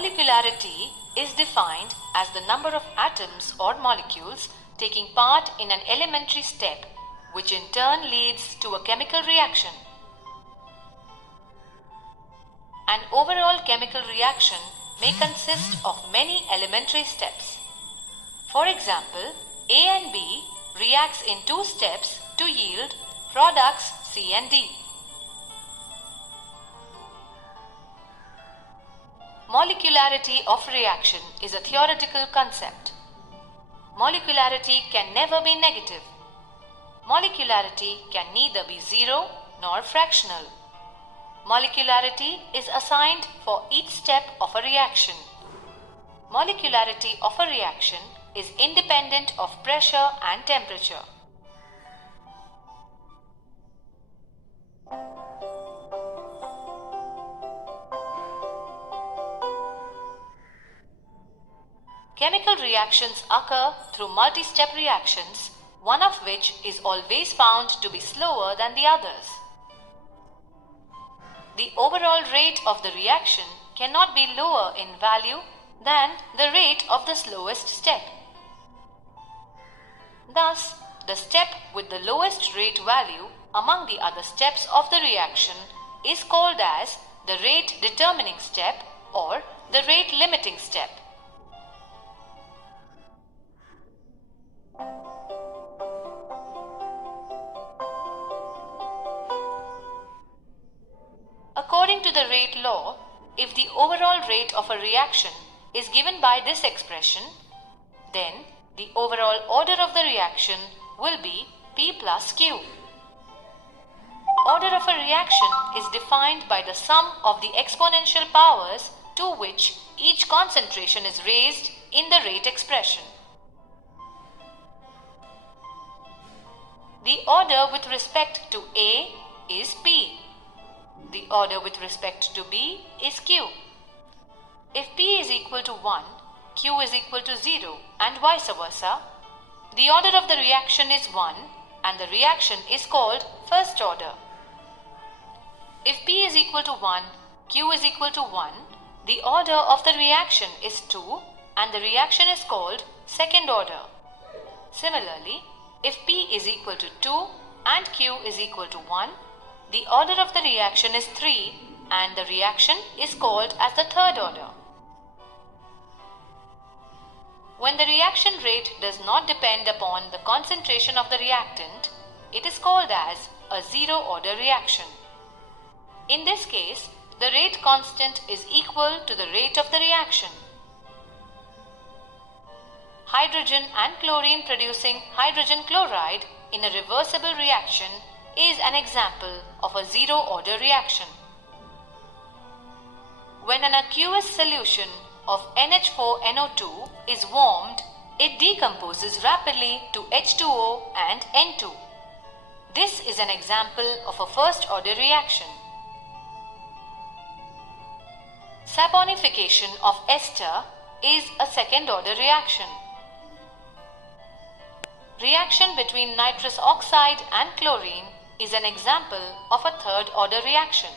Molecularity is defined as the number of atoms or molecules taking part in an elementary step, which in turn leads to a chemical reaction. An overall chemical reaction may consist of many elementary steps. For example, A and B reacts in 2 steps to yield products C and D. Molecularity of reaction is a theoretical concept. Molecularity can never be negative. Molecularity can neither be zero nor fractional. Molecularity is assigned for each step of a reaction. Molecularity of a reaction is independent of pressure and temperature. Chemical reactions occur through multi-step reactions, one of which is always found to be slower than the others. The overall rate of the reaction cannot be lower in value than the rate of the slowest step. Thus, the step with the lowest rate value among the other steps of the reaction is called as the rate determining step or the rate limiting step. According to the rate law, if the overall rate of a reaction is given by this expression, then the overall order of the reaction will be P plus Q. Order of a reaction is defined by the sum of the exponential powers to which each concentration is raised in the rate expression. The order with respect to A is P. The order with respect to B is Q. If P is equal to 1, Q is equal to 0 and vice versa, the order of the reaction is 1 and the reaction is called first order. If P is equal to 1, Q is equal to 1, the order of the reaction is 2 and the reaction is called second order. Similarly, if P is equal to 2 and Q is equal to 1, the order of the reaction is 3 and the reaction is called as the third order. When the reaction rate does not depend upon the concentration of the reactant, it is called as a zero order reaction. In this case, the rate constant is equal to the rate of the reaction. Hydrogen and chlorine producing hydrogen chloride in a reversible reaction is an example of a zero order reaction. When an aqueous solution of NH4NO2 is warmed, it decomposes rapidly to H2O and N2. This is an example of a first order reaction. Saponification of ester is a second order reaction. Reaction between nitrous oxide and chlorine is an example of a third order reaction.